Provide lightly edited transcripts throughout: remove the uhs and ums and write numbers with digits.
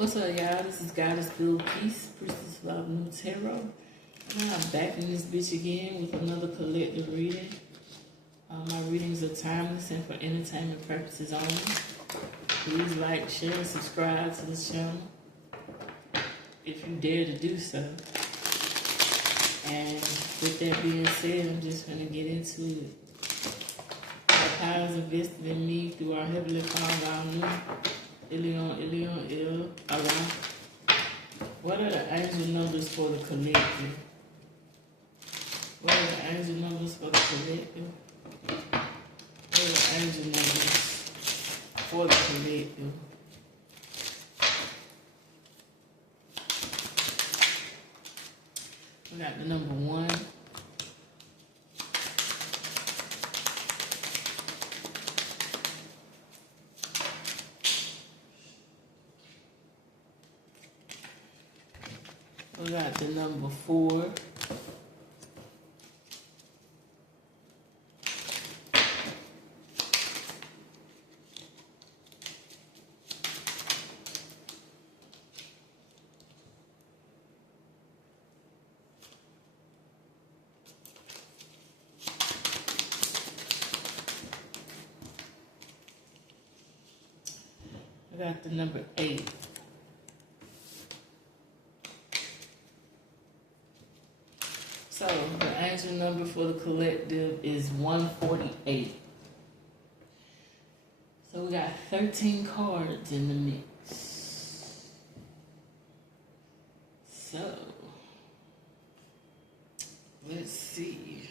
What's up, y'all? This is Goddess Build Peace, Priestess Love New Tarot. And I'm back in this bitch again with another collective reading. My readings are timeless and for entertainment purposes only. Please like, share, and subscribe to this channel if you dare to do so. And with that being said, I'm just going to get into it. The powers invested in me through our Heavenly Father, our new Ilion, Allah. What are the angel numbers for the collective? What are the angel numbers for the collective? What are the angel numbers for the collective? We got the number 1. We got the number 4. We got the number 8. So, the angel number for the collective is 148. So, we got 13 cards in the mix. So, let's see.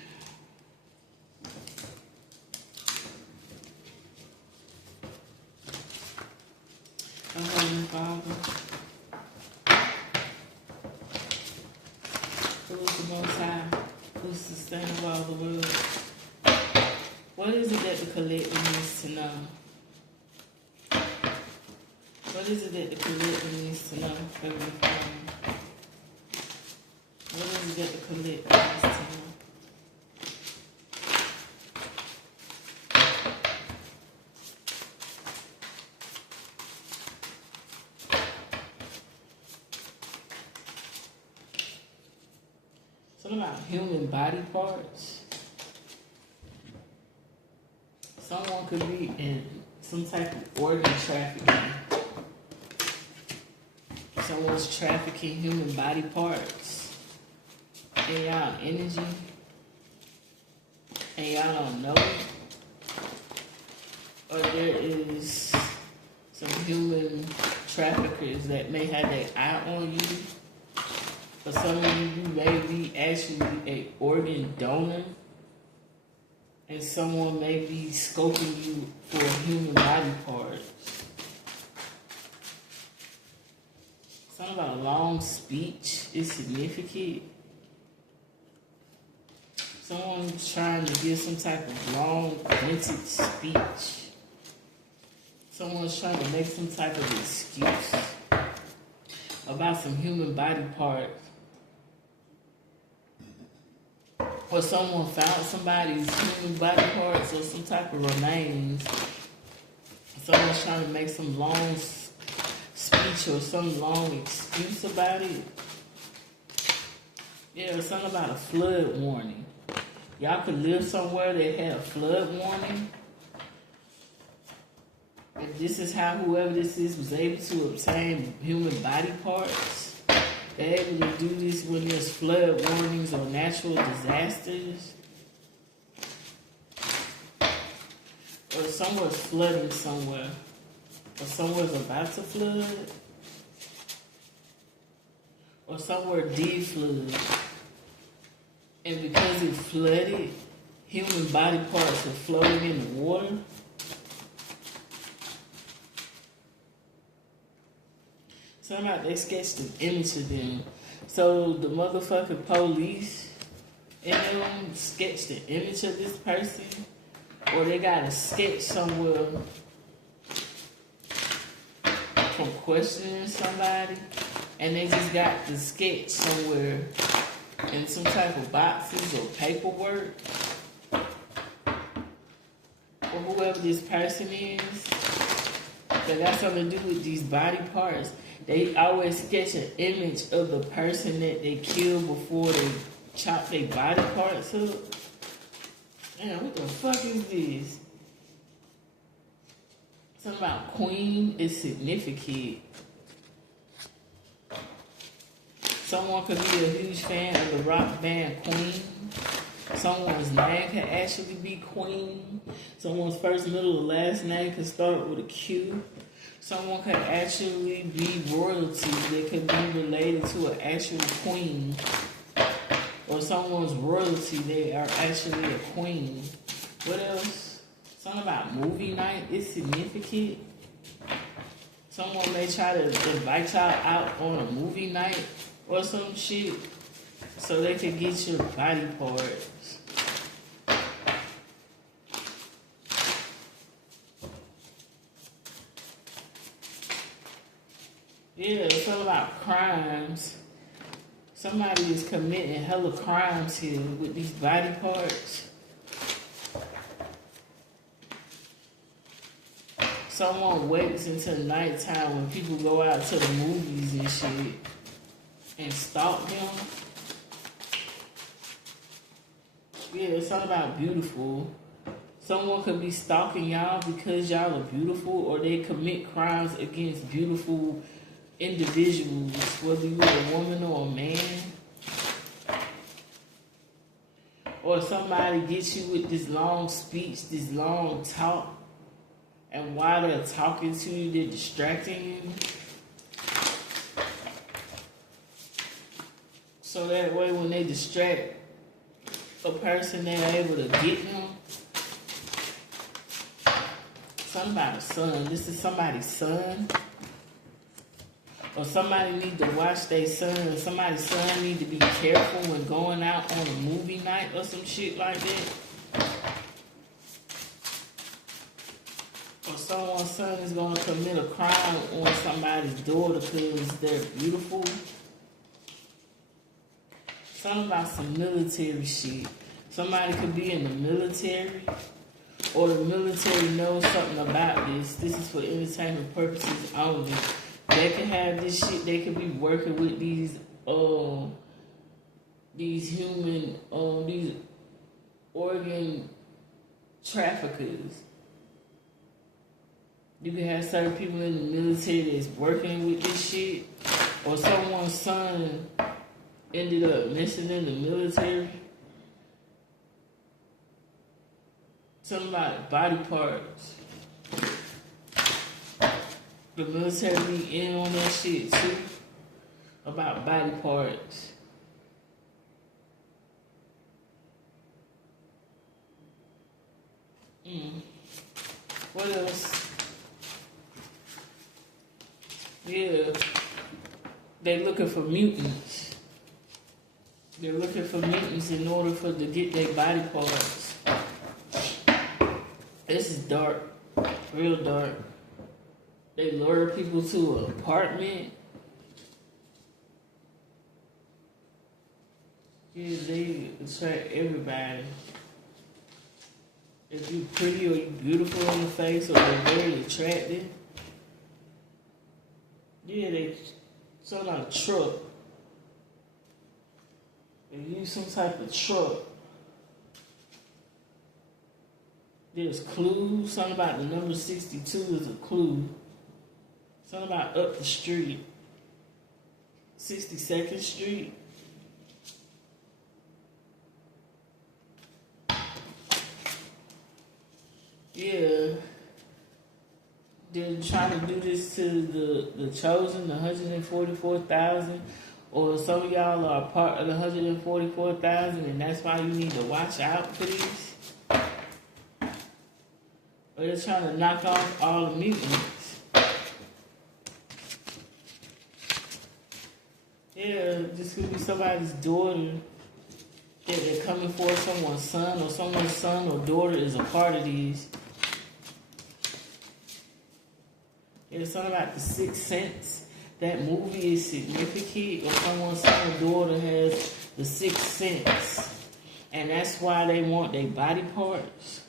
Oh, Heavenly Father, who is the Most High, who is the sustainer of all the world? What is it that the collective needs to know? What is it that the collective needs to know, Heavenly Father? What is it that the collective needs to know? Something about human body parts. Someone could be in some type of organ trafficking. Someone's trafficking human body parts in y'all energy, and y'all don't know it. Or there is some human traffickers that may have their eye on you. For some of you may be actually an organ donor, and someone may be scoping you for a human body part. Something about a long speech is significant. Someone's trying to give some type of long-winded speech. Someone's trying to make some type of excuse about some human body part. Or someone found somebody's human body parts or some type of remains. Someone's trying to make some long speech or some long excuse about it. Yeah, something about a flood warning. Y'all could live somewhere that had a flood warning. If this is how whoever this is was able to obtain human body parts, they're able to do this when there's flood warnings or natural disasters. Or someone's flooding somewhere. Or somewhere's about to flood. Or somewhere did flood. And because it flooded, human body parts are floating in the water. Somehow they sketched an image of them. So the motherfucking police and them sketched an image of this person. Or they got a sketch somewhere from questioning somebody. And they just got the sketch somewhere in some type of boxes or paperwork. Or whoever this person is. that got something to do with these body parts. They always sketch an image of the person that they killed before they chop their body parts up. Man, what the fuck is this? Something about Queen is significant. Someone could be a huge fan of the rock band Queen. Someone's name can actually be Queen. Someone's first, middle, or last name can start with a Q. Someone could actually be royalty. They could be related to an actual queen. Or someone's royalty, they are actually a queen. What else? Something about movie night is significant. Someone may try to invite y'all out on a movie night or some shit so they can get your body parts. Yeah, it's all about crimes. Somebody is committing hella crimes here with these body parts. Someone waits until nighttime when people go out to the movies and shit and stalk them. Yeah, it's all about beautiful. Someone could be stalking y'all because y'all are beautiful, or they commit crimes against beautiful individuals, whether you're a woman or a man. Or somebody gets you with this long speech, this long talk, and while they're talking to you, they're distracting you. So that way when they distract a person, they're able to get them. Something about a son. This is somebody's son. Or somebody need to watch their son. Somebody's son need to be careful when going out on a movie night or some shit like that. Or someone's son is going to commit a crime on somebody's daughter because they're beautiful. Something about some military shit. Somebody could be in the military, or the military knows something about this. This is for entertainment purposes only. They can have this shit. They could be working with these organ traffickers. You can have certain people in the military that's working with this shit, or someone's son ended up missing in the military. Something about body parts. The military be in on that shit too. About body parts. What else? Yeah. They're looking for mutants. They're looking for mutants in order to get their body parts. This is dark. Real dark. They lure people to an apartment. Yeah, they attract everybody. If you pretty or you beautiful on your face or you're very attractive. Yeah, they sort of like a truck. They use some type of truck. There's clues. Something about the number 62 is a clue. Something about up the street. 62nd Street. Yeah. They're trying to do this to the chosen, the 144,000. Or some of y'all are part of the 144,000, and that's why you need to watch out for these. Or they're trying to knock off all the mutants. Yeah, this could be somebody's daughter that they're coming for, someone's son, or someone's son or daughter is a part of these. It's something about the Sixth Sense. That movie is significant, or someone's son or daughter has the Sixth Sense. And that's why they want their body parts.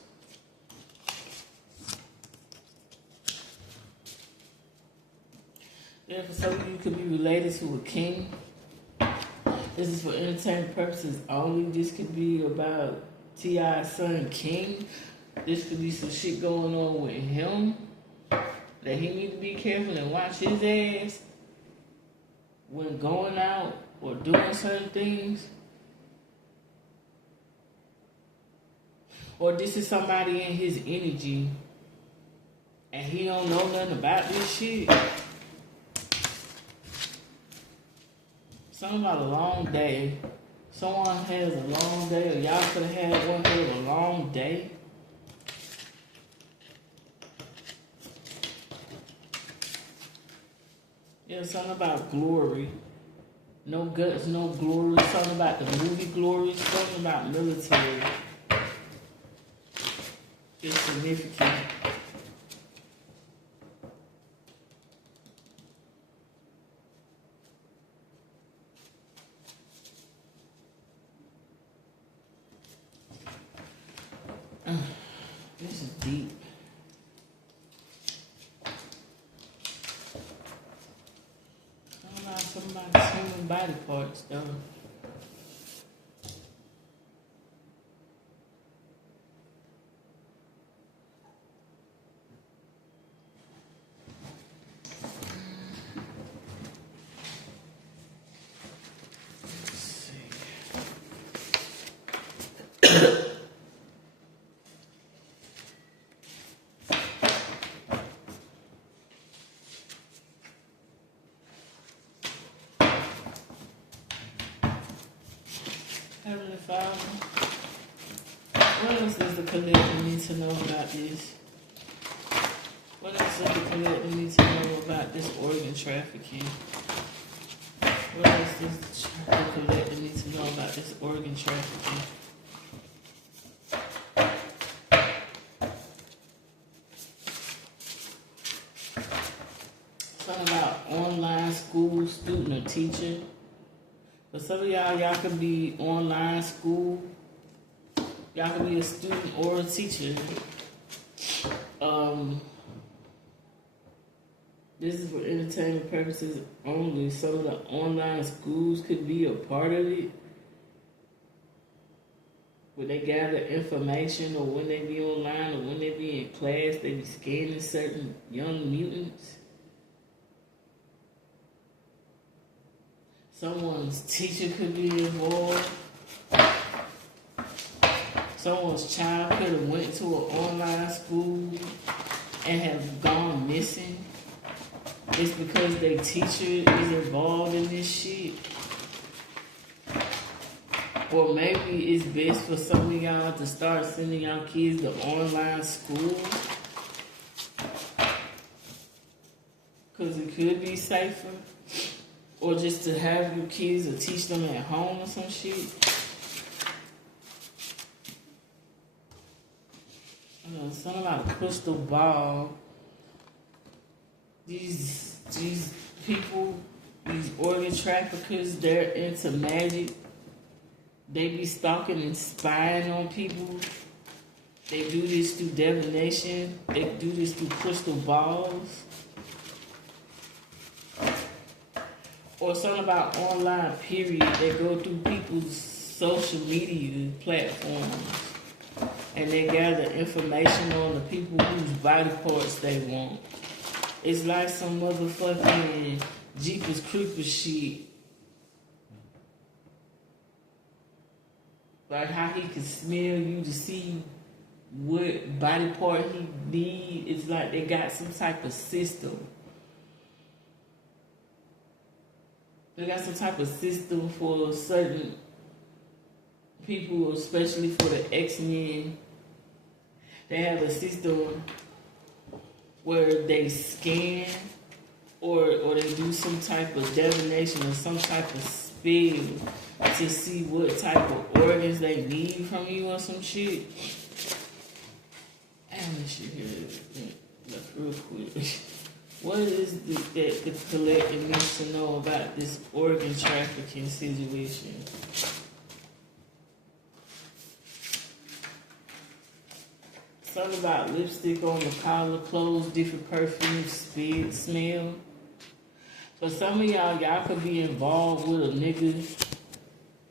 Yeah, for some of you could be related to a king. This is for entertainment purposes only. This could be about T.I.'s son, King. This could be some shit going on with him that he need to be careful and watch his ass when going out or doing certain things. Or this is somebody in his energy and he don't know nothing about this shit. Something about a long day. Someone has a long day, or y'all could have had one who had a long day. Yeah, something about glory. No guts, no glory. Something about the movie Glory. Something about military. It's significant. This is deep. Something about somebody's human body parts, though. Heavenly Father, what else does the collector need to know about this? What else does the collector need to know about this organ trafficking? What else does the collector need to know about this organ trafficking? Something about online school, student, or teacher. For some of y'all could be online school. Y'all could be a student or a teacher. This is for entertainment purposes only. Some of the online schools could be a part of it. When they gather information, or when they be online, or when they be in class, they be scanning certain young mutants. Someone's teacher could be involved. Someone's child could have went to an online school and have gone missing. It's because their teacher is involved in this shit. Or maybe it's best for some of y'all to start sending y'all kids to online school. Because it could be safer. Or just to have your kids or teach them at home or some shit. Something about a crystal ball. These people, these organ traffickers, they're into magic. They be stalking and spying on people. They do this through divination. They do this through crystal balls. Or something about online, period. They go through people's social media platforms. And they gather information on the people whose body parts they want. It's like some motherfucking Jeepers Creepers shit. Like how he can smell you to see what body part he need. It's like they got some type of system. They got some type of system for certain people, especially for the X-Men. They have a system where they scan or they do some type of divination or some type of spell to see what type of organs they need from you or some shit. Damn, this shit here, look real quick. What is that the collector needs to know about this organ trafficking situation? Something about lipstick on the collar, clothes, different perfumes, smell. For some of y'all could be involved with a nigga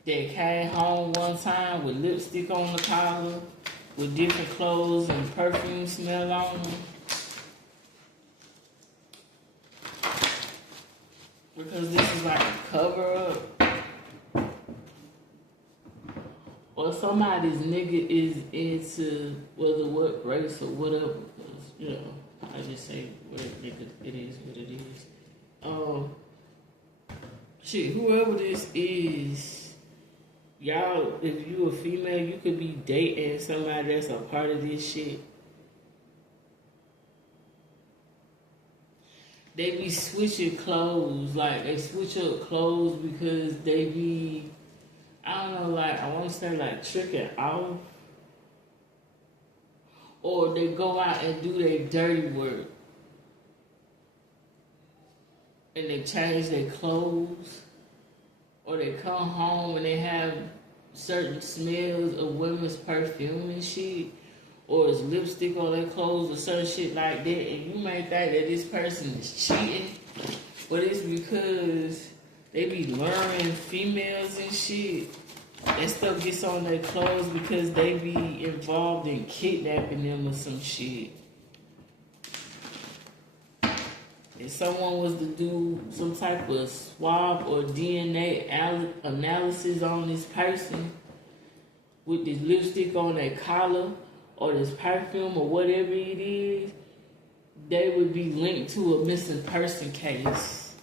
that came home one time with lipstick on the collar, with different clothes and perfume smell on them. Because this is like a cover up. Or somebody's nigga is into whether what race or whatever. Because, you know, I just say what nigga it is what it is. Shit, whoever this is, y'all, if you a female, you could be dating somebody that's a part of this shit. They be switching clothes, like they switch up clothes because they be, I don't know, like I want to say like tricking off, or they go out and do their dirty work, and they change their clothes, or they come home and they have certain smells of women's perfume and shit, or it's lipstick on their clothes or certain shit like that, and you may think that this person is cheating, but it's because they be luring females and shit. That stuff gets on their clothes because they be involved in kidnapping them or some shit. If someone was to do some type of swab or DNA analysis on this person with this lipstick on their collar or this perfume or whatever it is, they would be linked to a missing person case.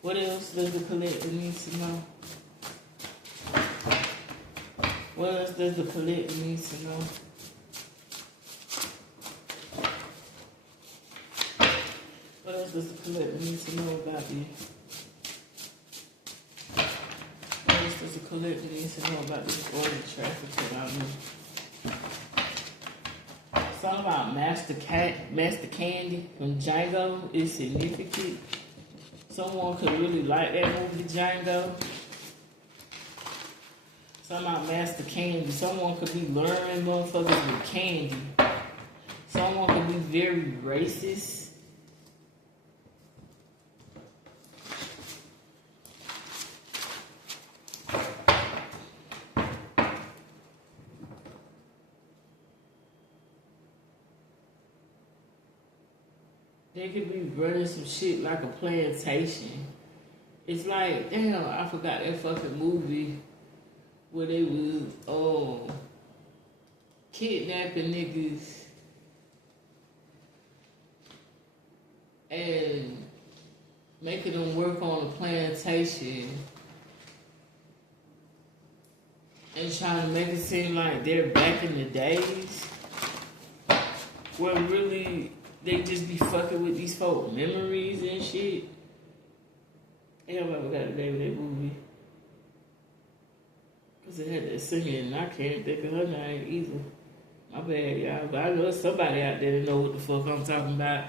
What else does the collector need to know? What else does the collector need to know? What else does the collector need to know about this? What else does the collector need to know about this organ trafficking out here? Something about Master Candy from Django is significant. Someone could really like that movie, Django. Something about Master Candy. Someone could be luring motherfuckers with candy. Someone could be very racist. They could be running some shit like a plantation. It's like, damn, I forgot that fucking movie where they was kidnapping niggas and making them work on a plantation and trying to make it seem like they're back in the days where really they just be fucking with these folk memories and shit. Ain't nobody got the name of that movie. Cause it had that singing and I can't think of her name either. My bad, y'all. But I know somebody out there that know what the fuck I'm talking about.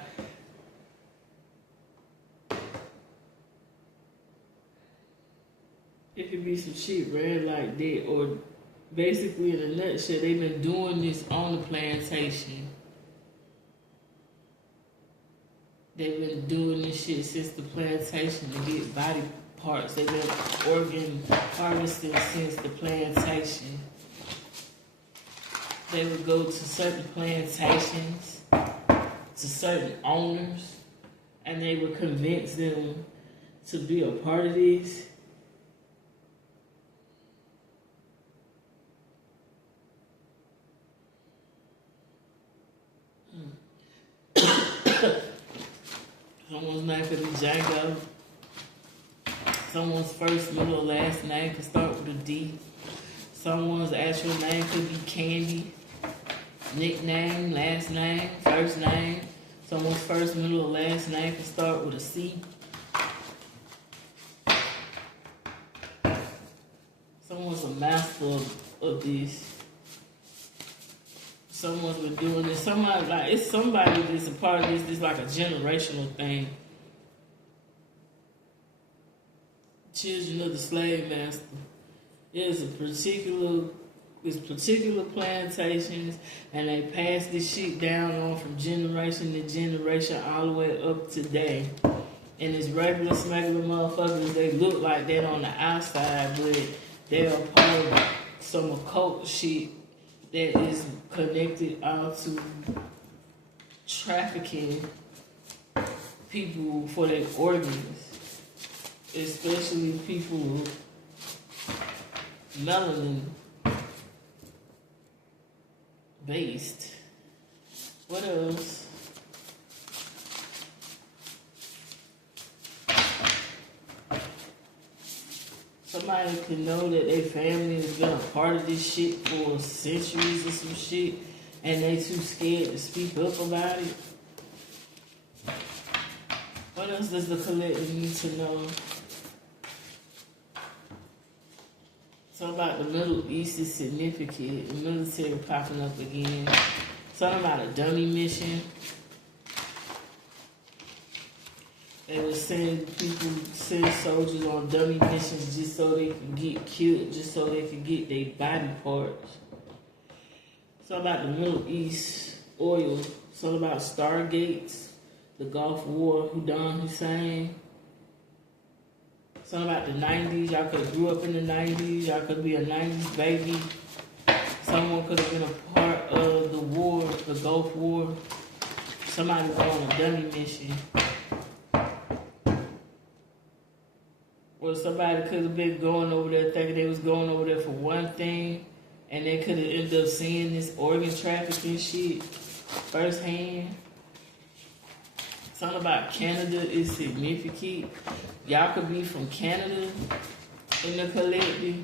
It could be some shit ran like that, or basically in a nutshell, they've been doing this on the plantation. They've been doing this shit since the plantation to get body parts. They've been organ harvesting since the plantation. They would go to certain plantations, to certain owners, and they would convince them to be a part of this. Someone's name could be Django. Someone's first, middle, or last name could start with a D. Someone's actual name could be Candy. Nickname, last name, first name. Someone's first, middle, or last name could start with a C. Someone's a master of this. Someone's been doing this. Somebody it's somebody that's a part of this. It's like a generational thing. Children of the slave master. It's particular plantations, and they pass this shit down on from generation to generation all the way up today. And it's regular smuggler motherfuckers, they look like that on the outside, but they're a part of some occult shit that is connected all to trafficking people for their organs, especially people with melanin based. What else? Somebody can know that their family has been a part of this shit for centuries or some shit, and they too scared to speak up about it. What else does the collective need to know? Something about the Middle East is significant. The military popping up again. Something about a dummy mission. They were send soldiers on dummy missions just so they can get killed, just so they can get their body parts. Something about the Middle East, oil. Something about Stargates, the Gulf War, Saddam Hussein. Something about the 90s. Y'all could have grew up in the 90s. Y'all could be a 90s baby. Someone could have been a part of the war, the Gulf War. Somebody was on a dummy mission. Or somebody could have been going over there thinking they was going over there for one thing, and they could have ended up seeing this organ trafficking shit firsthand. Something about Canada is significant. Y'all could be from Canada in the collective.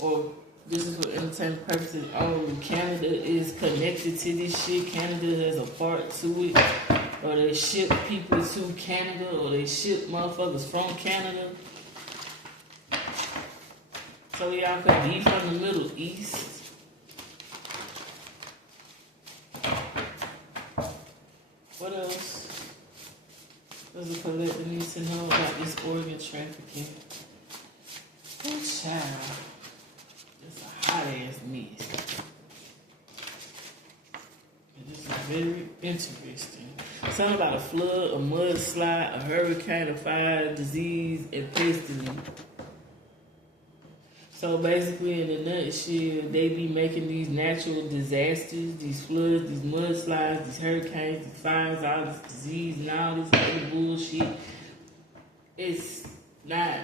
Or this is for entertainment purposes only. Canada is connected to this shit. Canada has a part to it. Or they ship people to Canada, or they ship motherfuckers from Canada. So y'all could be from the Middle East. What else does the collective need to know about this organ trafficking? Good child. It's a hot ass mess. This is very interesting. Something about a flood, a mudslide, a hurricane, a fire, disease, and pestilence. So basically, in a nutshell, they be making these natural disasters, these floods, these mudslides, these hurricanes, these fires, all this disease, and all this other bullshit. It's not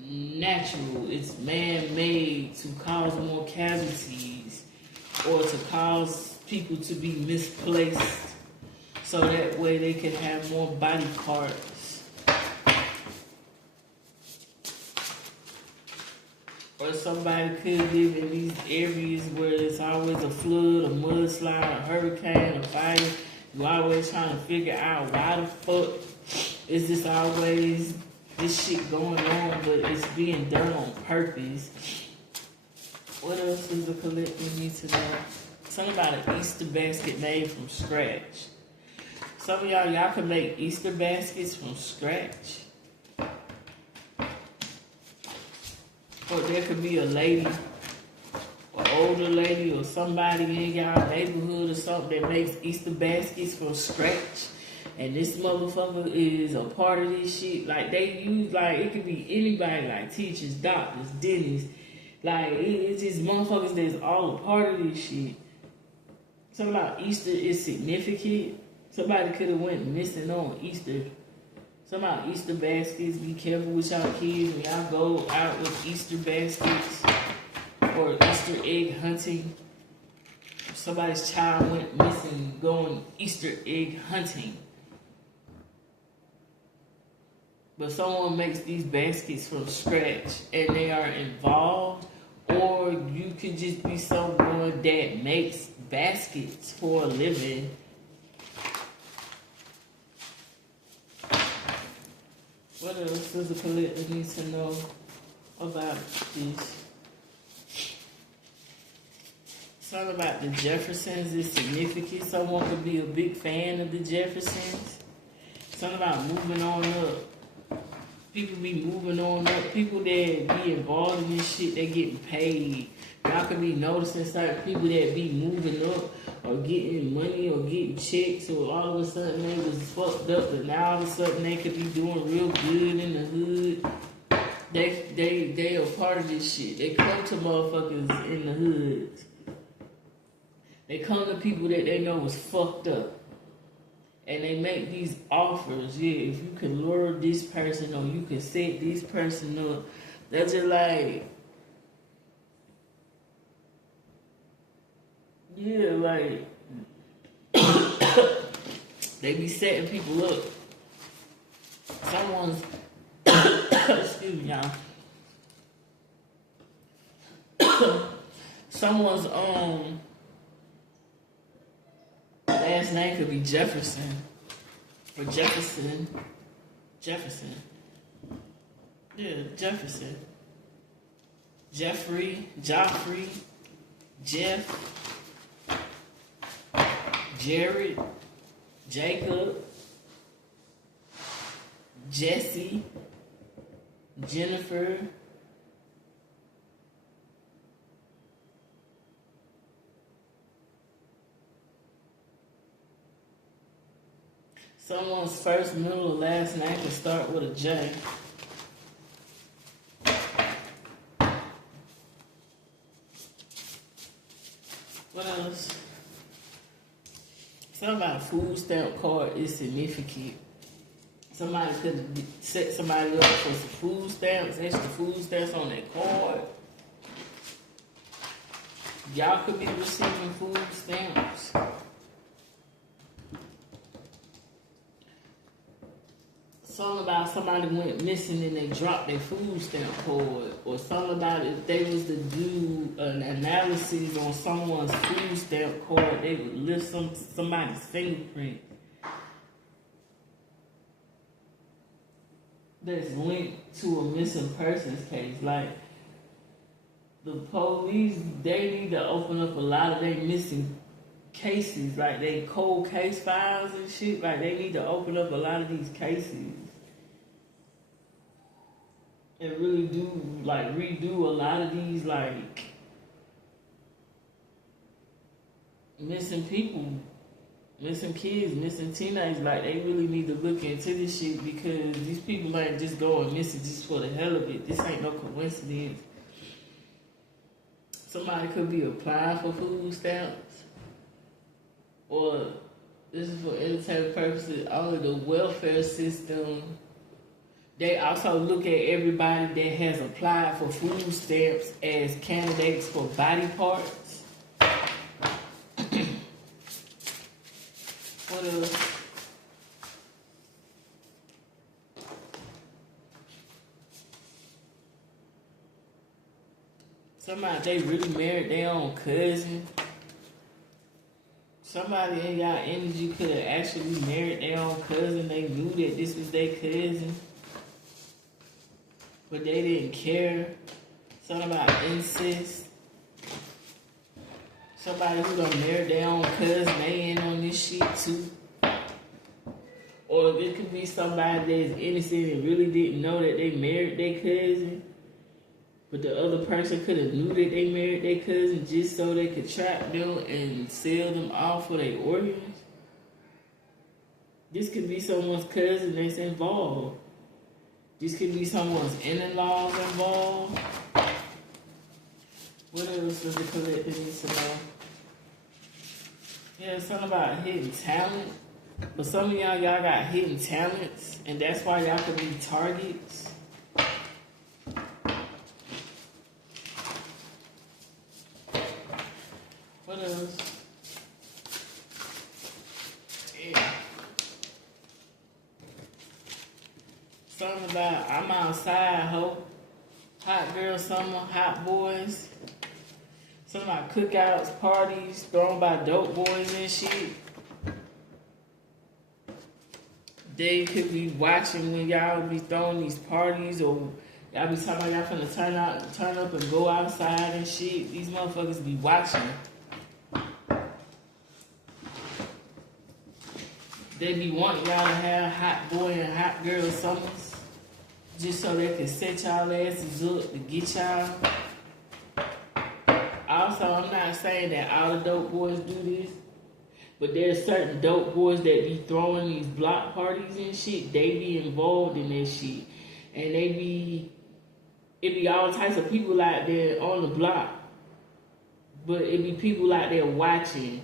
natural. It's man-made to cause more casualties or to cause people to be misplaced so that way they can have more body parts. Or somebody could live in these areas where it's always a flood, a mudslide, a hurricane, a fire. You're always trying to figure out why the fuck is this always this shit going on, but it's being done on purpose. What else does the collective need to know? Something about an Easter basket made from scratch. Some of y'all can make Easter baskets from scratch. Or there could be a lady, or older lady, or somebody in y'all neighborhood or something that makes Easter baskets from scratch. And this motherfucker is a part of this shit. Like, they use, like, it could be anybody, like teachers, doctors, dentists. Like, it's just motherfuckers that's all a part of this shit. Something about Easter is significant. Somebody could have went missing on Easter. Something about Easter baskets. Be careful with y'all kids when y'all go out with Easter baskets or Easter egg hunting. Somebody's child went missing going Easter egg hunting. But someone makes these baskets from scratch and they are involved, or you could just be someone that makes baskets for a living. What else does the collective need to know about this? Something about the Jeffersons is significant. Someone could be a big fan of the Jeffersons. Something about moving on up. People be moving on up. People that be involved in this shit, they getting paid. Y'all could be noticing certain people that be moving up or getting money or getting checks, or all of a sudden they was fucked up, and now all of a sudden they could be doing real good in the hood. They are part of this shit. They come to motherfuckers in the hood. They come to people that they know was fucked up. And they make these offers. Yeah, if you can lure this person or you can set this person up. They're just like, yeah, like, they be setting people up. Someone's, excuse me, y'all. Someone's, last name could be Jefferson. Or Jefferson. Jefferson. Yeah, Jefferson. Jeffrey, Joffrey, Jeff, Jared, Jacob, Jesse, Jennifer, someone's first, middle, or last name can start with a J. What else? Something about a food stamp card is significant. Somebody could set somebody up for some food stamps, extra food stamps on that card. Y'all could be receiving food stamps. Something about somebody went missing and they dropped their food stamp card, or something about if they was to do an analysis on someone's food stamp card, they would lift somebody's fingerprint that's linked to a missing persons case. Like, the police, they need to open up a lot of their missing cases, like they cold case files and shit. Like, they need to open up a lot of these cases and really do, like, redo a lot of these, like, missing people, missing kids, missing teenagers. Like, they really need to look into this shit, because these people ain't just going missing just for the hell of it. This ain't no coincidence. Somebody could be applying for food stamps, or this is for entertainment purposes. All of the welfare system, they also look at everybody that has applied for food stamps as candidates for body parts. What else? Somebody, they really married their own cousin. Somebody in y'all energy could have actually married their own cousin. They knew that this was their cousin, but they didn't care. Something about incest. Somebody who done married their own cousin, they in on this shit too. Or it could be somebody that's innocent and really didn't know that they married their cousin, but the other person could have knew that they married their cousin just so they could trap them and sell them off for their organs. This could be someone's cousin that's involved. This could be someone's in-laws involved. What else does the collector need to know? Yeah, something about hidden talent. But some of y'all got hidden talents, and that's why y'all could be targets. What else? Yeah. Something about I'm outside, ho. Hot girl summer, hot boys. Something about cookouts, parties thrown by dope boys and shit. They could be watching when y'all be throwing these parties, or y'all be talking about y'all finna turn up and go outside and shit. These motherfuckers be watching. They be wanting y'all to have hot boy and hot girl summers, just so they can set y'all asses up to get y'all. Also, I'm not saying that all the dope boys do this, But there's certain dope boys that be throwing these block parties and shit. They be involved in that shit, and it be all types of people out there on the block. But it be people out there watching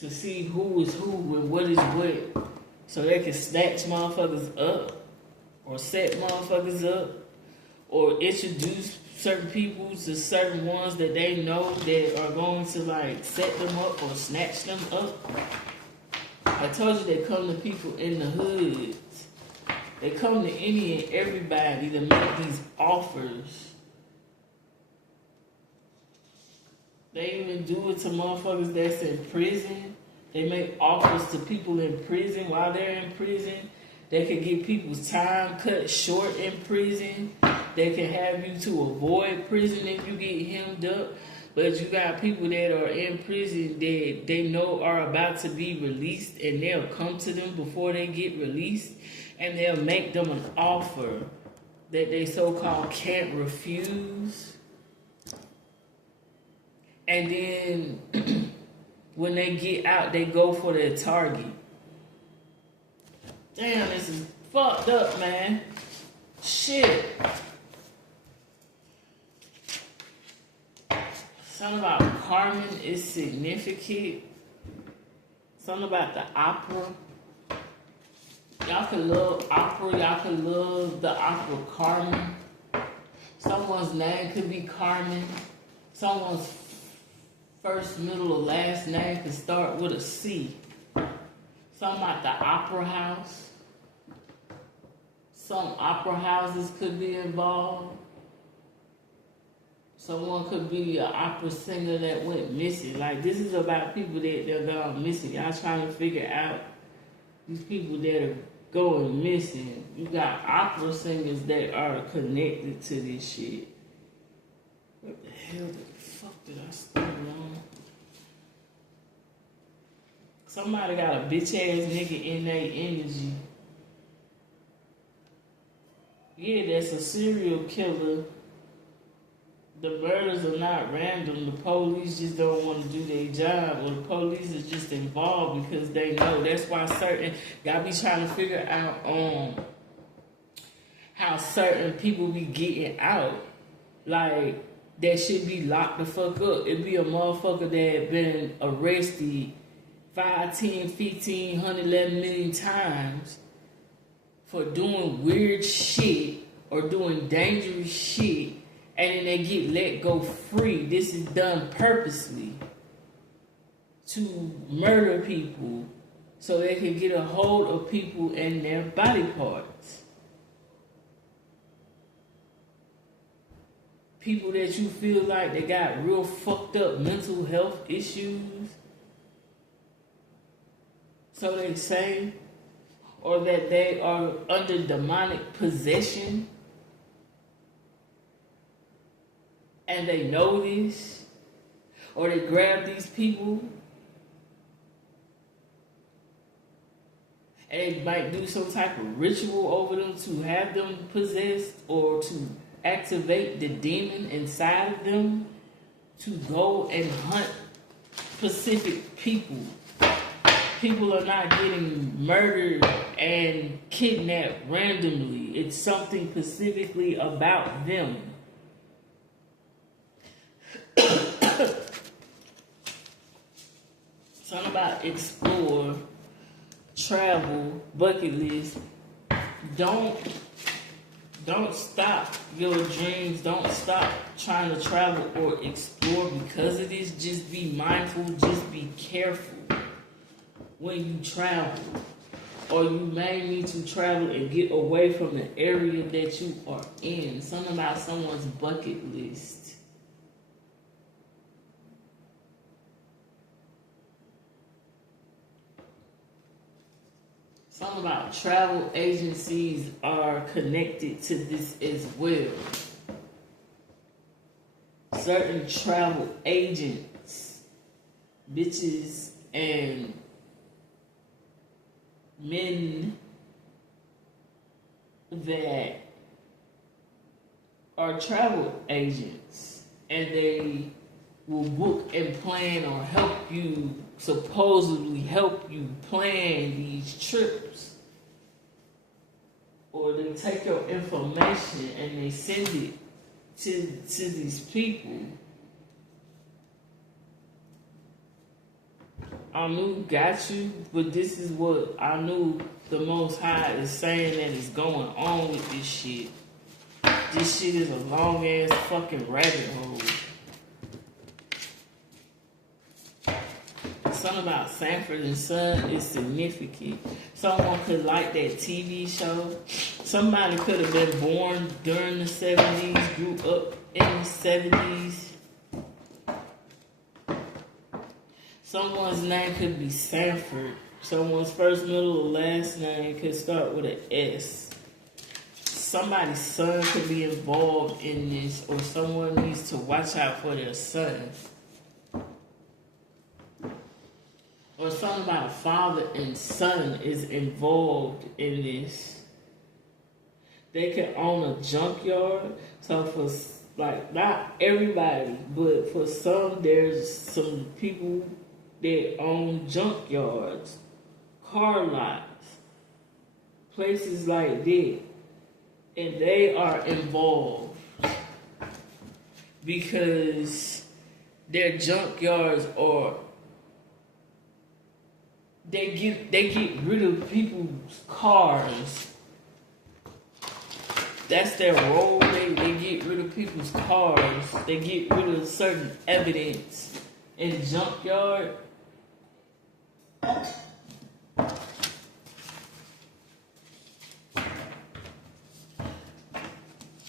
to see who is who and what is what, so they can snatch motherfuckers up or set motherfuckers up or introduce certain people to certain ones that they know that are going to like set them up or snatch them up. I told you they come to people in the hoods. They come to any and everybody to make these offers. They even do it to motherfuckers that's in prison. They make offers to people in prison while they're in prison. They can get people's time cut short in prison. They can have you to avoid prison if you get hemmed up. But you got people that are in prison that they know are about to be released, and they'll come to them before they get released, and they'll make them an offer that they so-called can't refuse. And then when they get out, they go for their target. Damn, this is fucked up, man. Shit. Something about Carmen is significant. Something about the opera. Y'all can love opera. Y'all can love the opera Carmen. Someone's name could be Carmen. Someone's first, middle, or last name could start with a C. Something like the opera house. Some opera houses could be involved. Someone could be an opera singer that went missing. Like, this is about people that gone missing. Y'all trying to figure out these people that are going missing. You got opera singers that are connected to this shit. What the hell the fuck did I start on? Somebody got a bitch ass nigga in their energy. Yeah, that's a serial killer. The murders are not random. The police just don't want to do their job, or the police is just involved because they know. That's why y'all be trying to figure out how certain people be getting out. Like, that should be locked the fuck up. It be a motherfucker that been arrested 5, 10, 15, 111 million times for doing weird shit or doing dangerous shit, and then they get let go free. This is done purposely to murder people so they can get a hold of people and their body parts. People that you feel like they got real fucked up mental health issues, so they say, or that they are under demonic possession, and they know this, or they grab these people and they might do some type of ritual over them to have them possessed or to activate the demon inside of them to go and hunt specific people. People are not getting murdered and kidnapped randomly. It's something specifically about them. Something about explore, travel, bucket list. Don't stop your dreams. Don't stop trying to travel or explore because of this. Just be mindful. Just be careful when you travel. Or you may need to travel and get away from the area that you are in. Something about someone's bucket list. Something about travel agencies are connected to this as well. Certain travel agents, bitches and men that are travel agents, and they will book and plan or help you, supposedly help you plan these trips. Or they take your information and they send it to these people. I knew got you, but this is what I knew the Most High is saying that is going on with this shit. This shit is a long ass fucking rabbit hole. Something about Sanford and Son is significant. Someone could like that TV show. Somebody could have been born during the 70s, grew up in the 70s. Someone's name could be Sanford. Someone's first, middle, or last name could start with an S. Somebody's son could be involved in this, or someone needs to watch out for their son. Or something about father and son is involved in this. They could own a junkyard. So for, like, not everybody, but for some, there's some people that own junkyards, car lots, places like that. And they are involved because their junkyards are, they get rid of people's cars. That's their role. They get rid of people's cars. They get rid of certain evidence in the junkyard.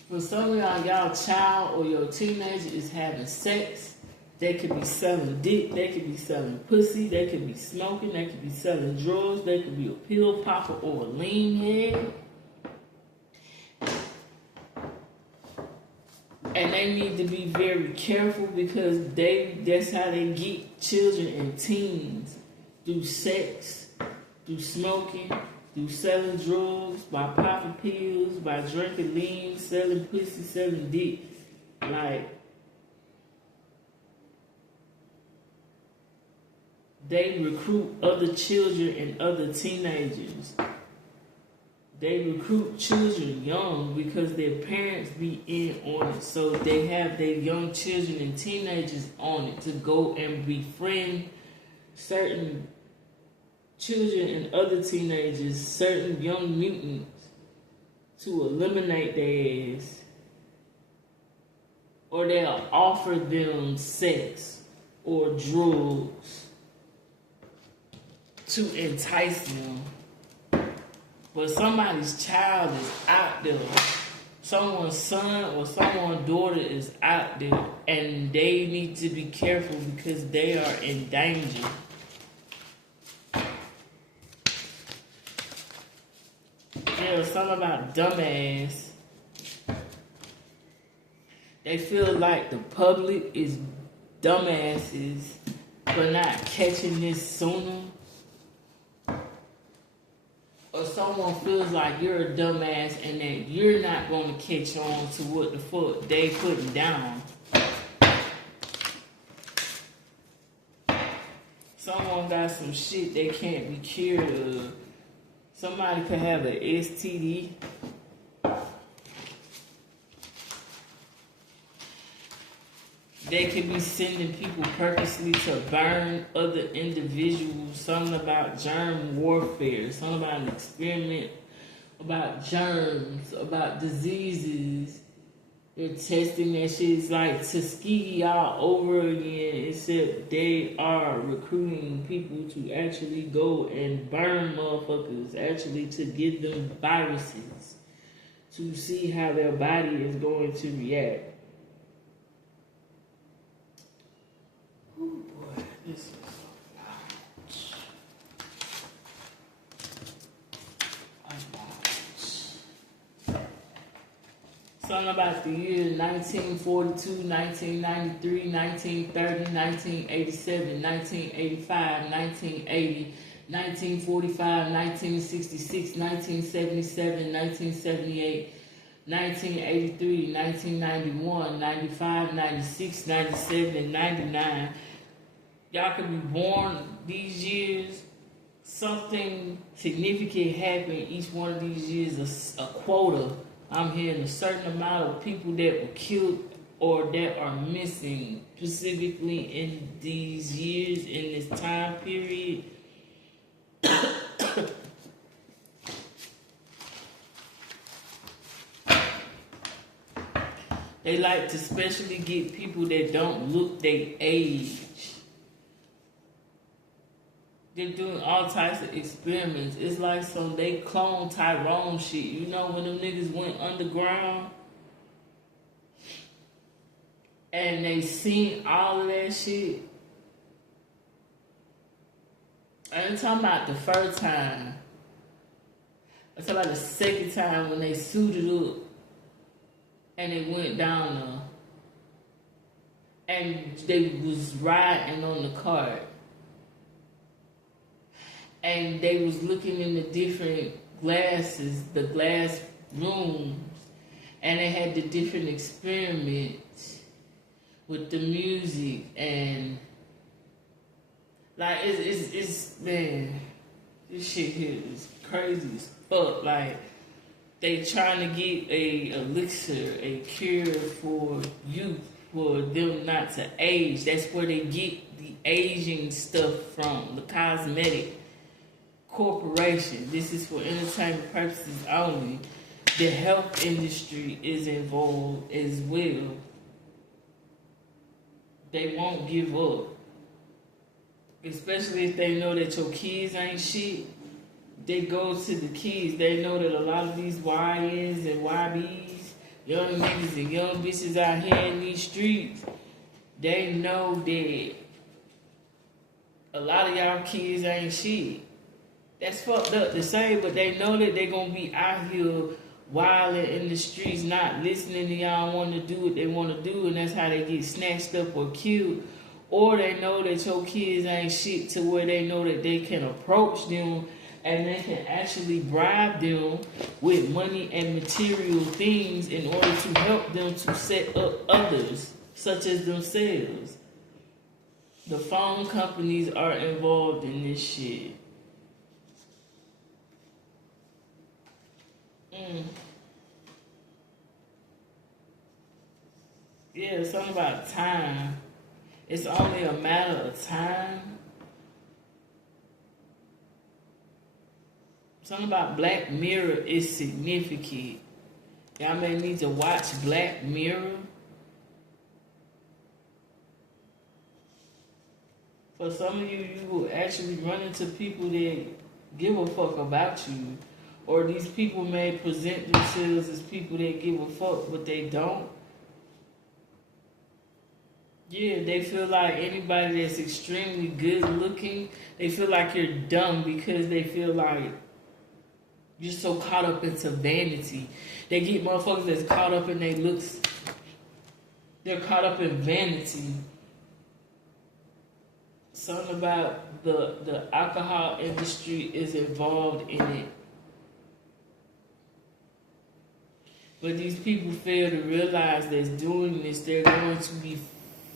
For some of y'all child or your teenager is having sex. They could be selling dick, they could be selling pussy, they could be smoking, they could be selling drugs, they could be a pill popper or a lean head. And they need to be very careful because that's how they get children and teens. Through sex, through smoking, through selling drugs, by popping pills, by drinking lean, selling pussy, selling dick. Like, they recruit other children and other teenagers. They recruit children young because their parents be in on it. So they have their young children and teenagers on it to go and befriend certain children and other teenagers, certain young mutants, to eliminate their ass. Or they'll offer them sex or drugs to entice them. But somebody's child is out there. Someone's son or someone's daughter is out there, and they need to be careful because they are in danger. There's something about dumbass. They feel like the public is dumbasses for not catching this sooner. Or someone feels like you're a dumbass and that you're not going to catch on to what the fuck they putting down. Someone got some shit they can't be cured of. Somebody could have an STD. They could be sending people purposely to burn other individuals. Something about germ warfare. Something about an experiment about germs, about diseases. They're testing that shit. It's like Tuskegee all over again, except they are recruiting people to actually go and burn motherfuckers, actually to give them viruses, to see how their body is going to react. Oh boy, this is something about the years 1942, 1993, 1930, 1987, 1985, 1980, 1945, 1966, 1977, 1978, 1983, 1991, 95, 96, 97, and 99. Y'all could be born these years. Something significant happened each one of these years. A quota. I'm hearing a certain amount of people that were killed or that are missing, specifically in these years, in this time period. They like to specially get people that don't look their age. They're doing all types of experiments. It's like some they clone Tyrone shit. You know when them niggas went underground and they seen all of that shit? I ain't talking about the first time. I'm talking about the second time when they suited up and they went down there and they was riding on the cart. And they was looking in the different glasses, the glass rooms, and they had the different experiments with the music and like it's man, this shit here is crazy as fuck. Like they trying to get a elixir, a cure for youth, for them not to age. That's where they get the aging stuff from, the cosmetic corporation. This is for entertainment purposes only. The health industry is involved as well. They won't give up. Especially if they know that your kids ain't shit. They go to the kids. They know that a lot of these YNs and YBs, young niggas and young bitches out here in these streets, they know that a lot of y'all kids ain't shit. That's fucked up to say, but they know that they gonna be out here wilding in the streets, not listening to y'all, want to do what they want to do, and that's how they get snatched up or killed. Or they know that your kids ain't shit to where they know that they can approach them and they can actually bribe them with money and material things in order to help them to set up others, such as themselves. The phone companies are involved in this shit. Yeah, it's something about time. It's only a matter of time. Something about Black Mirror is significant. Y'all may need to watch Black Mirror. For some of you, you will actually run into people that give a fuck about you. Or these people may present themselves as people that give a fuck, but they don't. Yeah, they feel like anybody that's extremely good looking, they feel like you're dumb because they feel like you're so caught up into vanity. They get motherfuckers that's caught up in their looks. They're caught up in vanity. Something about the alcohol industry is involved in it. But these people fail to realize that doing this, they're going to be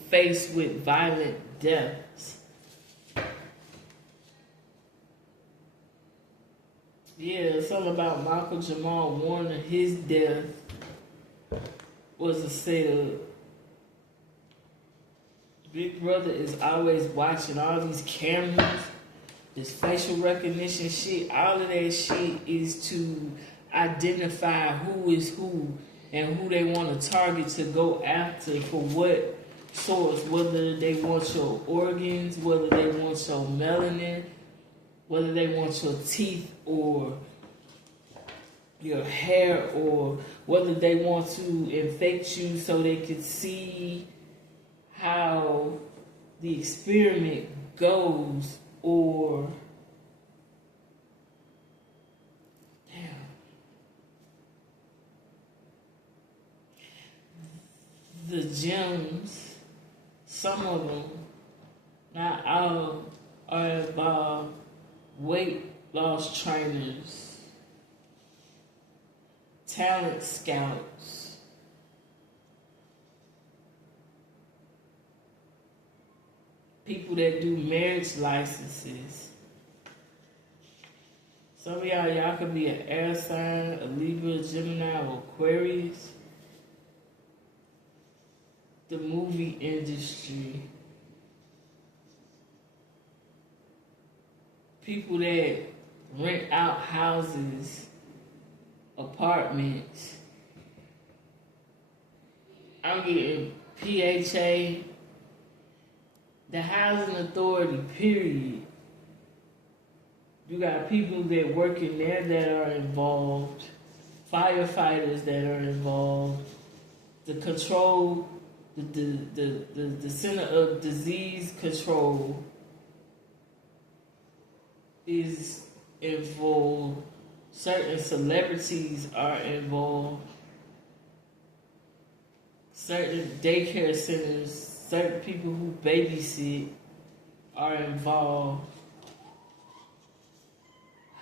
faced with violent deaths. Yeah, something about Michael Jamal Warner, his death was a setup. Big Brother is always watching all these cameras, this facial recognition shit. All of that shit is to identify who is who and who they want to target to go after for what source, whether they want your organs, whether they want your melanin, whether they want your teeth or your hair, or whether they want to infect you so they can see how the experiment goes, or the gems, some of them, not all, are involved weight loss trainers talent scouts, people that do marriage licenses. Some of y'all could be an air sign, a Libra, Gemini, or Aquarius. The movie industry. People that rent out houses, apartments. I'm getting PHA, the housing authority, period. You got people that work in there that are involved, firefighters that are involved, the control, the Center of Disease Control is involved. Certain celebrities are involved. Certain daycare centers, certain people who babysit are involved.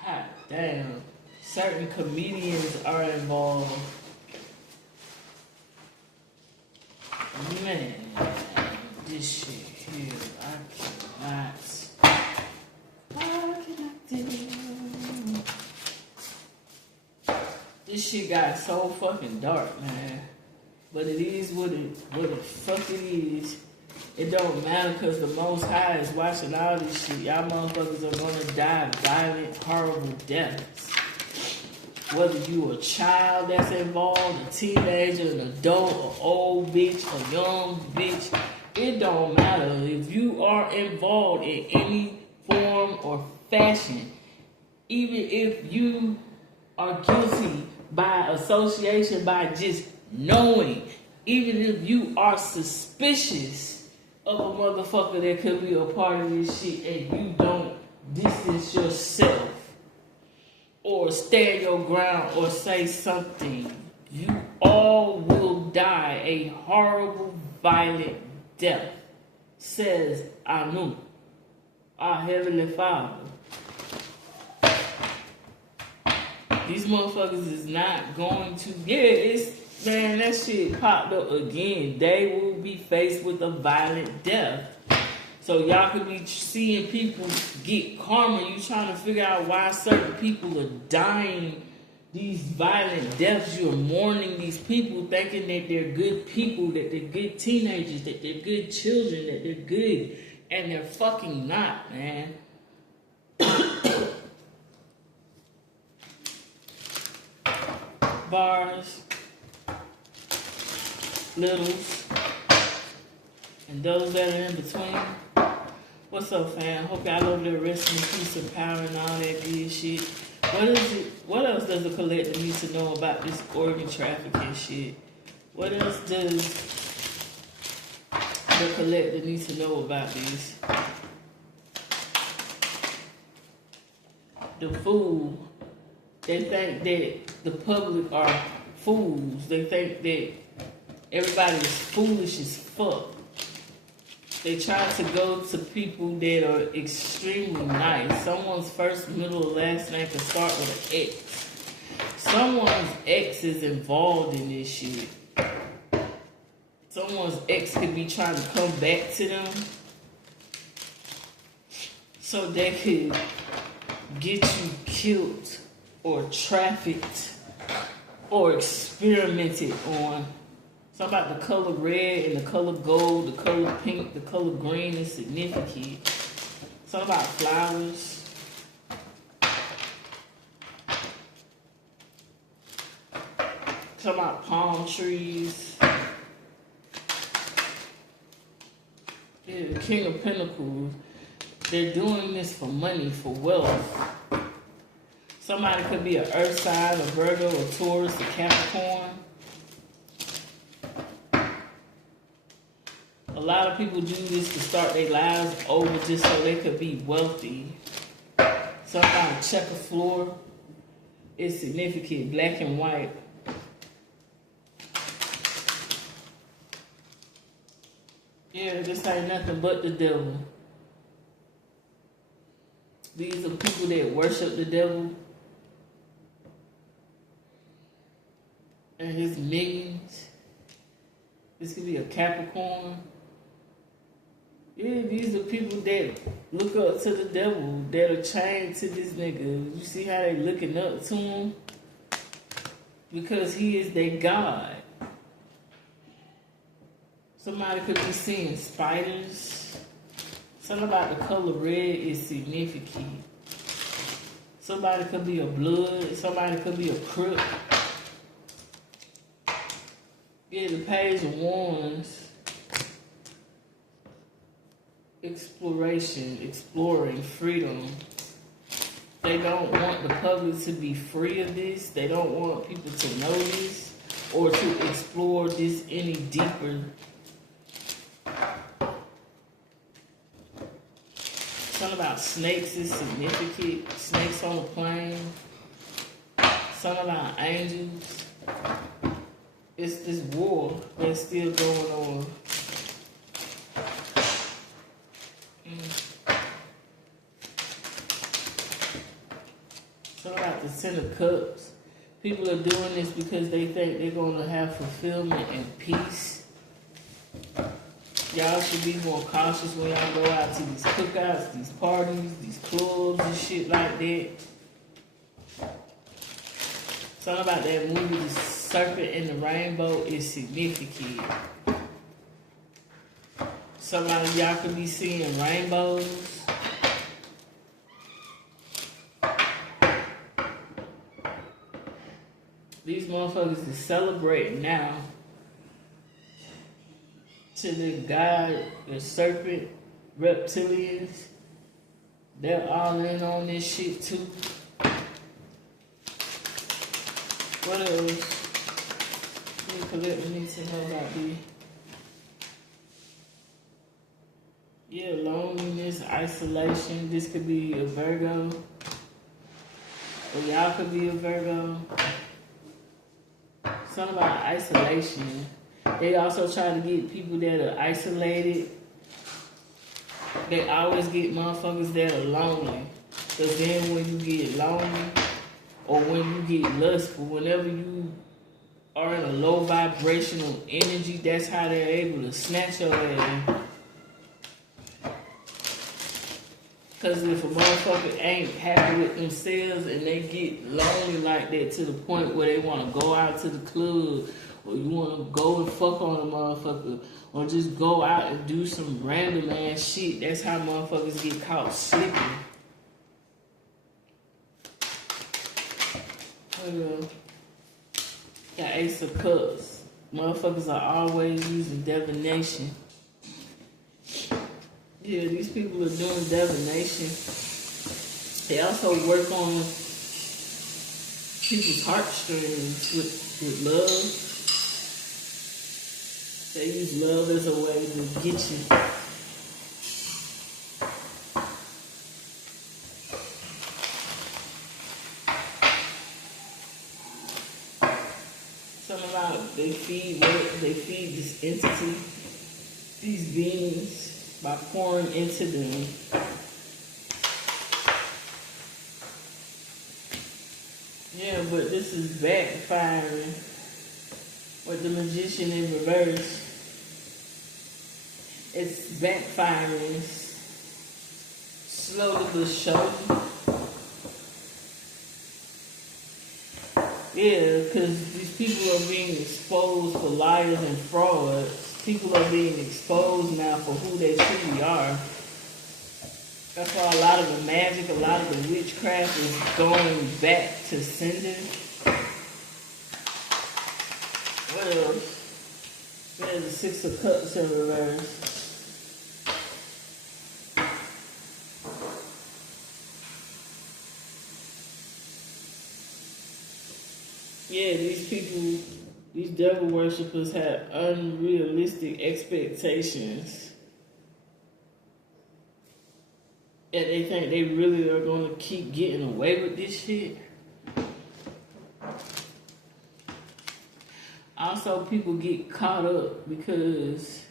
Hot damn. Certain comedians are involved. Man, this shit here, I cannot do. This shit got so fucking dark, man. But it is what the fuck it is. It don't matter because the Most High is watching all this shit. Y'all motherfuckers are gonna die violent, horrible deaths. Whether you a child that's involved, a teenager, an adult, an old bitch, a young bitch, it don't matter. If you are involved in any form or fashion, even if you are guilty by association, by just knowing, even if you are suspicious of a motherfucker that could be a part of this shit and you don't distance yourself or stand your ground or say something, you all will die a horrible, violent death, says Anu, our Heavenly Father. These motherfuckers is not going to man, that shit popped up again. They will be faced with a violent death. So y'all could be seeing people get karma. You trying to figure out why certain people are dying these violent deaths. You're mourning these people thinking that they're good people, that they're good teenagers, that they're good children, that they're good. And they're fucking not, man. Bars, littles, and those that are in between. What's up, fam? Hope y'all over there resting in peace and power and all that good shit. What else does the collector need to know about this organ trafficking shit? What else does the collector need to know about this? The fool, they think that the public are fools. They think that everybody is foolish as fuck. They try to go to people that are extremely nice. Someone's first, middle, or last name can start with an X. Someone's ex is involved in this shit. Someone's ex could be trying to come back to them so they could get you killed or trafficked or experimented on. Something about the color red and the color gold, the color pink, the color green is significant. Something about flowers. Something about palm trees. Yeah, the King of Pentacles. They're doing this for money, for wealth. Somebody could be an Earth sign, a Virgo, a Taurus, a Capricorn. A lot of people do this to start their lives over just so they could be wealthy. Some kind of checker floor is significant, black and white. Yeah, this ain't nothing but the devil. These are people that worship the devil. and his minions. This could be a Capricorn. Yeah, these are people that look up to the devil, that are chained to this nigga. You see how they looking up to him? Because he is their God. Somebody could be seeing spiders. Something about the color red is significant. Somebody could be a blood. Somebody could be a crook. Yeah, the Page of Wands. Exploration, exploring, freedom. They don't want the public to be free of this. They don't want people to know this or to explore this any deeper. Something about snakes is significant. Snakes on a plane. Something about angels. It's this war that's still going on. Something about the Ten of Cups. People are doing this because they think they're going to have fulfillment and peace. Y'all should be more cautious when y'all go out to these cookouts, these parties, these clubs and shit like that. Something about that movie, The Serpent and the Rainbow, is significant. Somebody y'all could be seeing rainbows. These motherfuckers is celebrating now. To the God, the serpent, reptilians. They're all in on this shit too. What else? Collector needs to know about these. Yeah, loneliness, isolation. This could be a Virgo. Or y'all could be a Virgo. Something about isolation. They also try to get people that are isolated. They always get motherfuckers that are lonely. Because then when you get lonely, or when you get lustful, whenever you are in a low vibrational energy, that's how they're able to snatch your ass. Because if a motherfucker ain't happy with themselves and they get lonely like that to the point where they want to go out to the club, or you want to go and fuck on a motherfucker, or just go out and do some random ass shit, that's how motherfuckers get caught slipping. Got Ace of Cups. Motherfuckers are always using divination. Yeah, these people are doing divination. They also work on people's heartstrings with love. They use love as a way to get you. Something about they feed this entity, these beings, by pouring into them. Yeah, but this is backfiring with the Magician in reverse. It's backfiring slowly but surely. Yeah, because these people are being exposed for liars and frauds. People are being exposed now for who they truly are. That's why a lot of the magic, a lot of the witchcraft is going back to sender. What else? There's the Six of Cups in reverse. Yeah, these people, these devil worshippers have unrealistic expectations. And they think they really are going to keep getting away with this shit. Also, people get caught up because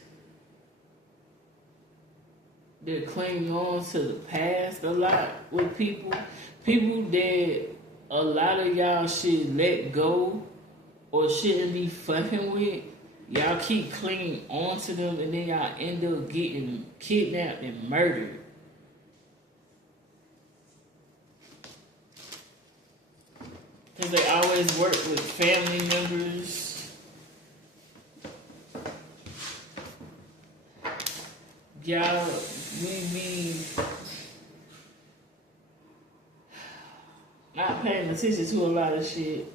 they're clinging on to the past a lot with people. People that a lot of y'all should let go or shouldn't be fucking with, y'all keep clinging onto them and then y'all end up getting kidnapped and murdered. Because they always work with family members. Y'all, we be not paying attention to a lot of shit.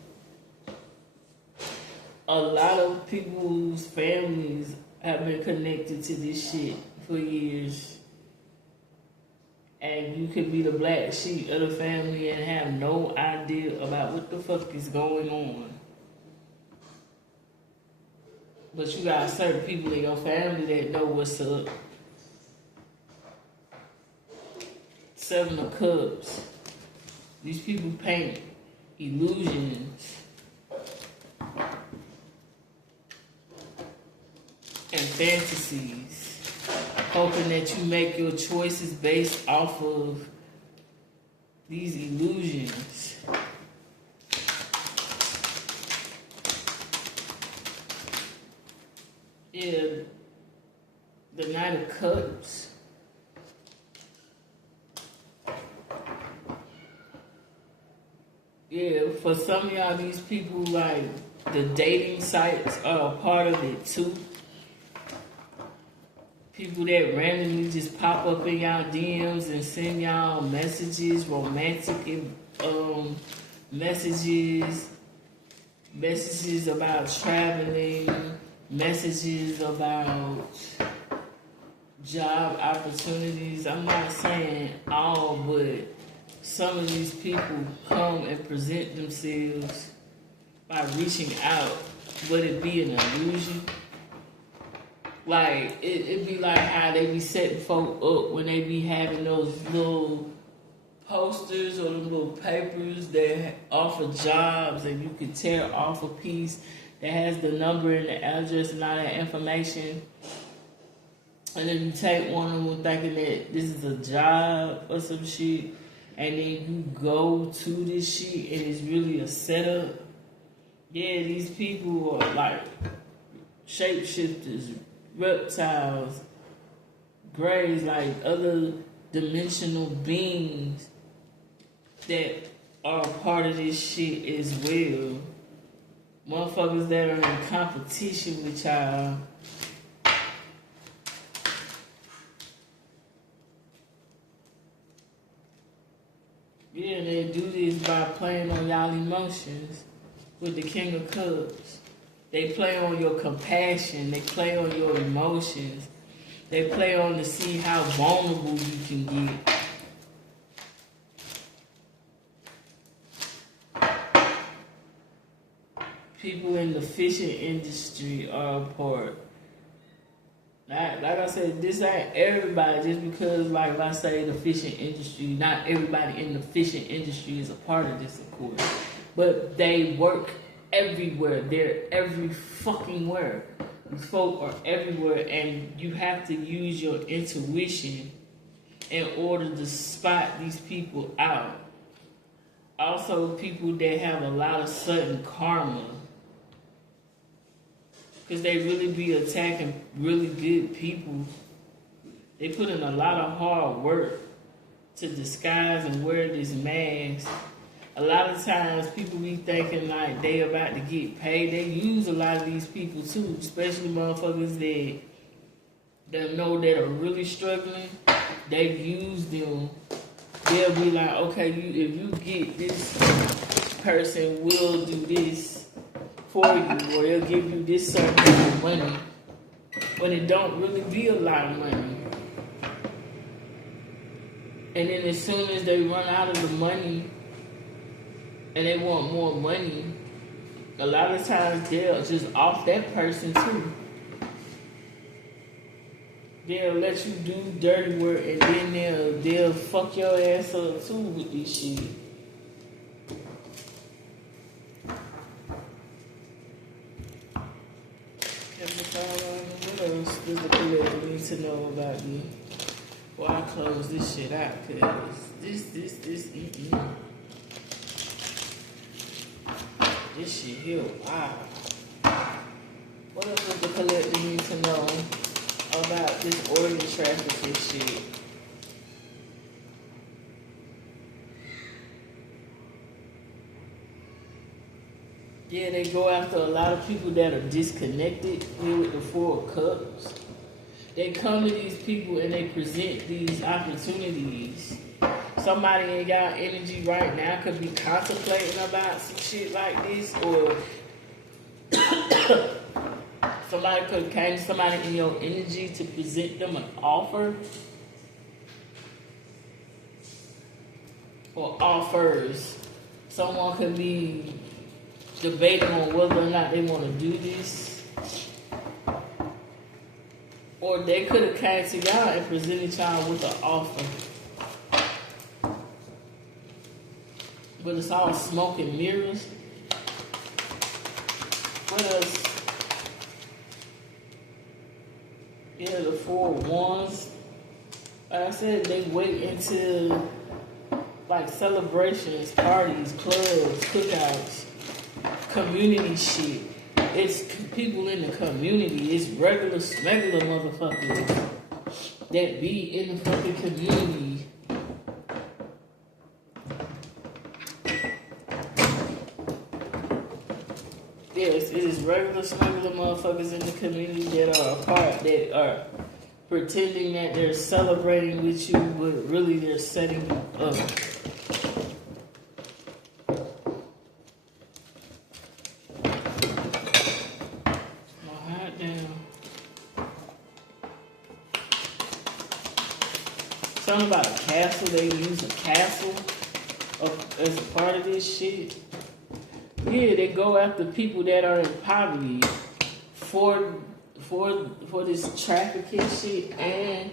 A lot of people's families have been connected to this shit for years. And you could be the black sheep of the family and have no idea about what the fuck is going on. But you got certain people in your family that know what's up. Seven of Cups. These people paint illusions and fantasies, hoping that you make your choices based off of these illusions. Yeah, the Knight of Cups. Yeah, for some of y'all, these people, like, the dating sites are a part of it too. People that randomly just pop up in y'all DMs and send y'all messages, romantic messages about traveling, messages about job opportunities. I'm not saying all, but some of these people come and present themselves by reaching out. Would it be an illusion? Like, it be like how they be setting folk up when they be having those little posters or them little papers that offer jobs, and you could tear off a piece that has the number and the address and all that information. And then you take one of them thinking that this is a job or some shit, and then you go to this shit and it's really a setup. Yeah, these people are like shapeshifters, reptiles, greys, like other dimensional beings that are a part of this shit as well. Motherfuckers that are in competition with y'all. Yeah, they do this by playing on y'all emotions with the King of Cups. They play on your compassion. They play on your emotions. They play on to see how vulnerable you can get. People in the fishing industry are a part. Like I said, this ain't everybody. Just because, like, if I say the fishing industry, not everybody in the fishing industry is a part of this, of course. But they work everywhere. They're every fucking where. These folk are everywhere, and you have to use your intuition in order to spot these people out. Also, people that have a lot of sudden karma. Because they really be attacking really good people. They put in a lot of hard work to disguise and wear this mask. A lot of times people be thinking like they about to get paid. They use a lot of these people too, especially motherfuckers that know that are really struggling. They use them. They'll be like, okay, if you get this person, we'll do this for you, or they'll give you this certain amount of money, when it don't really be a lot of money. And then as soon as they run out of the money and they want more money, a lot of times they'll just off that person too. They'll let you do dirty work, and then they'll fuck your ass up too with this shit. What else does the collector need to know about me? Well, I close this shit out, cause this. This shit here, wow. What else does the collector need to know about this organ trafficking shit? Yeah, they go after a lot of people that are disconnected here with the Four of Cups. They come to these people and they present these opportunities. Somebody in y'all energy right now could be contemplating about some shit like this, or somebody could have came to somebody in your energy to present them an offer or offers. Someone could be debating on whether or not they want to do this, or they could have came to y'all and presented y'all with an offer. But it's all smoke and mirrors. What else? Yeah, the Four of Wands. Like I said, they wait until like celebrations, parties, clubs, cookouts, community shit. It's people in the community. It's regular motherfuckers that be in the fucking community. Yes, it is regular motherfuckers in the community that are a part, that are pretending that they're celebrating with you, but really they're setting you up. Something about a castle. They use a castle as a part of this shit. Yeah, they go after people that are in poverty for this trafficking shit, and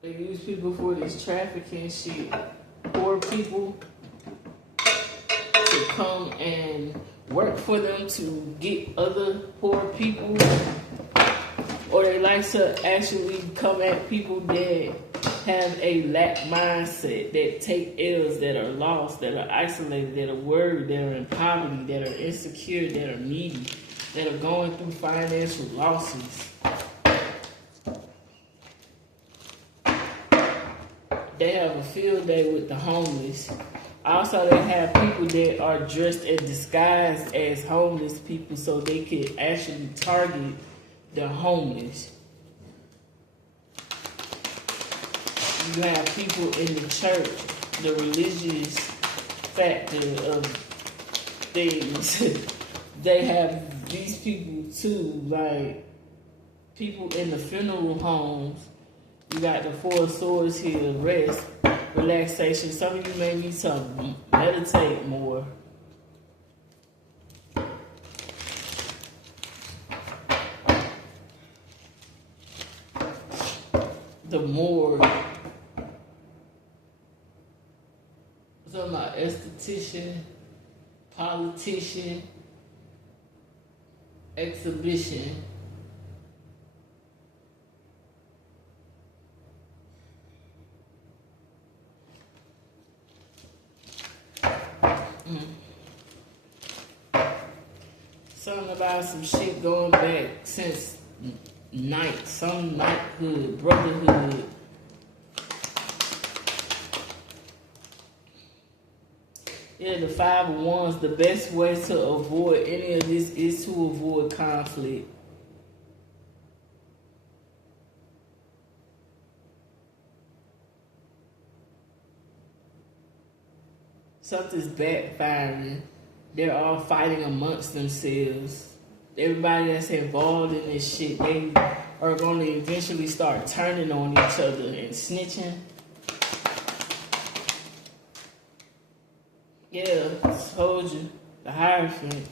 they use people for this trafficking shit. Poor people to come and work for them to get other poor people. Or they like to actually come at people that have a lack mindset, that take L's, that are lost, that are isolated, that are worried, that are in poverty, that are insecure, that are needy, that are going through financial losses. They have a field day with the homeless. Also, they have people that are dressed and disguised as homeless people so they can actually target the homeless. You have people in the church, the religious factor of things. They have these people too, like people in the funeral homes. You got the Four of Swords here, rest, relaxation. Some of you may need to meditate more. The morgue. Something about esthetician, politician, exhibition. Something about some shit going back since some knighthood, brotherhood. Yeah, the Five of Wands, the best way to avoid any of this is to avoid conflict. Something's backfiring. They're all fighting amongst themselves. Everybody that's involved in this shit, they are going to eventually start turning on each other and snitching. Yeah, I told you. The Hierophant.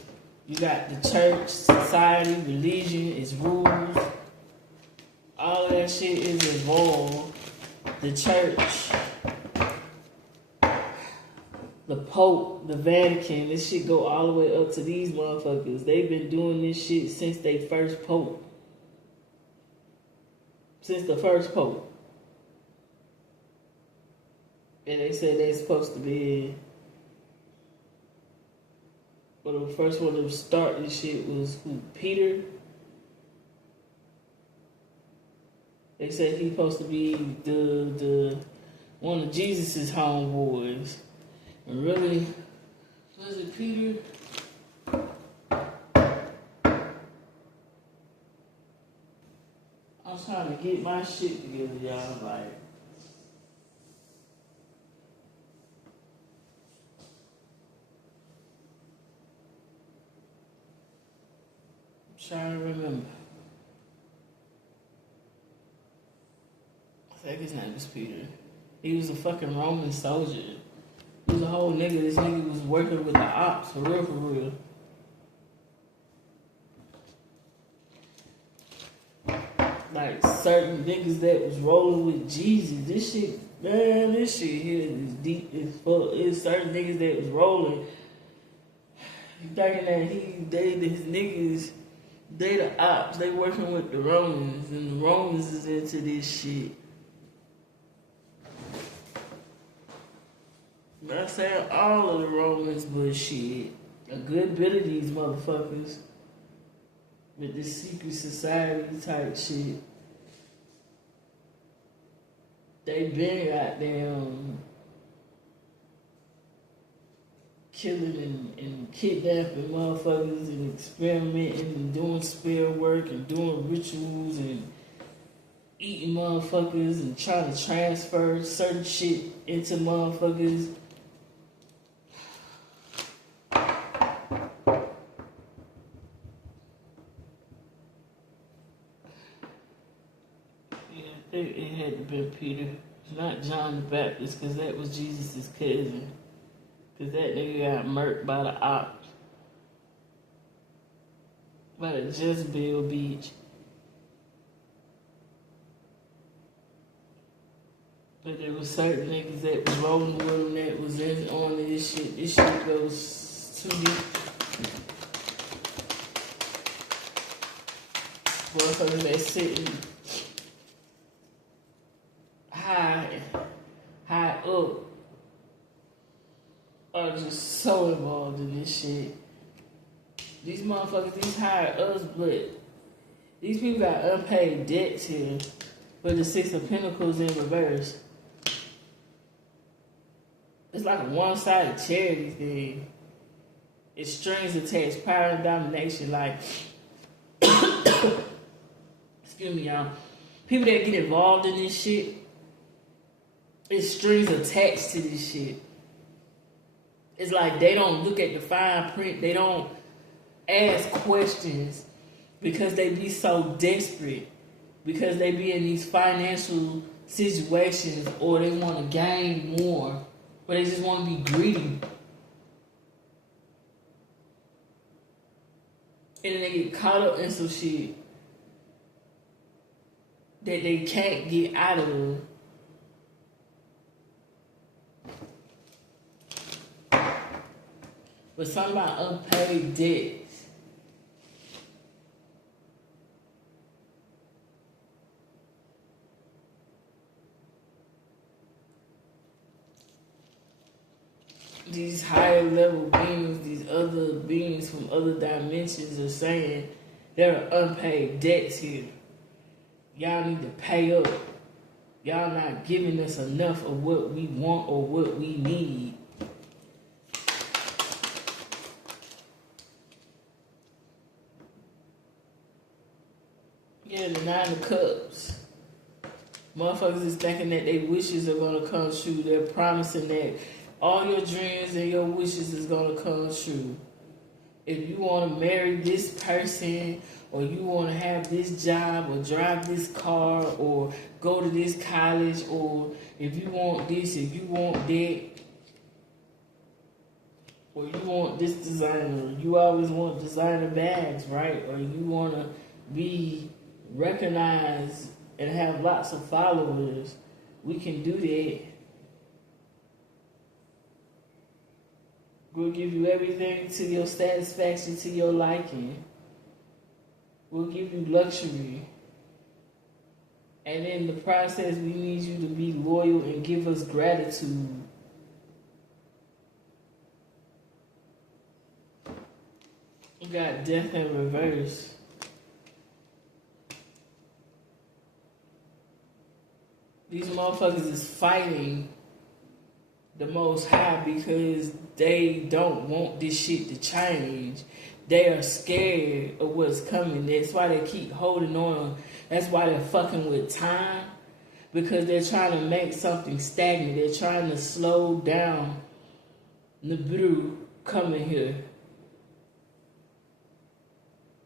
You got the church, society, religion, its rules. All of that shit is involved. The church, the Pope, the Vatican, this shit go all the way up to these motherfuckers. They've been doing this shit since they first Pope. Since the first Pope. And they said they're supposed to be. But the first one to start this shit was who? Peter. They said he's supposed to be the one of Jesus's homeboys. And really, was it Peter? I'm trying to get my shit together, y'all. Like, I'm trying to remember. I think his name was Peter. He was a fucking Roman soldier. He was a whole nigga. This nigga was working with the ops, for real, for real. Like, certain niggas that was rolling with Jesus. This shit, man, this shit here is deep as fuck. It's certain niggas that was rolling. You thinking that these niggas, they the ops. They working with the Romans. And the Romans is into this shit. Not saying all of the Romans, but shit, a good bit of these motherfuckers with this secret society type shit, they been goddamn killing and kidnapping motherfuckers and experimenting and doing spell work and doing rituals and eating motherfuckers and trying to transfer certain shit into motherfuckers. It had to be Peter, not John the Baptist, because that was Jesus' cousin. Because that nigga got murked by the ops. By the Jezebel Beach. But there was certain niggas that was rolling with him that was in on this shit. This shit goes too deep. Motherfuckers that sitting high up are just so involved in this shit. These motherfuckers, these higher ups, but these people got unpaid debts here with the Six of Pentacles in reverse. It's like a one-sided charity thing. It's strings attached, power and domination. Like, excuse me, y'all. People that get involved in this shit, it's strings attached to this shit. It's like they don't look at the fine print. They don't ask questions because they be so desperate. Because they be in these financial situations or they want to gain more. Or they just want to be greedy. And then they get caught up in some shit that they can't get out of. But something about unpaid debts. These higher level beings, these other beings from other dimensions are saying there are unpaid debts here. Y'all need to pay up. Y'all not giving us enough of what we want or what we need. Yeah, the Nine of Cups. Motherfuckers is thinking that their wishes are going to come true. They're promising that all your dreams and your wishes is going to come true. If you want to marry this person, or you want to have this job, or drive this car, or go to this college, or if you want this, if you want that, or you want this designer, you always want designer bags, right? Or you want to be recognized and have lots of followers. We can do that. We'll give you everything to your satisfaction, to your liking. We'll give you luxury. And in the process, we need you to be loyal and give us gratitude. We got death in reverse. These motherfuckers is fighting the Most High because they don't want this shit to change. They are scared of what's coming. That's why they keep holding on. That's why they're fucking with time. Because they're trying to make something stagnant. They're trying to slow down Nibiru coming here.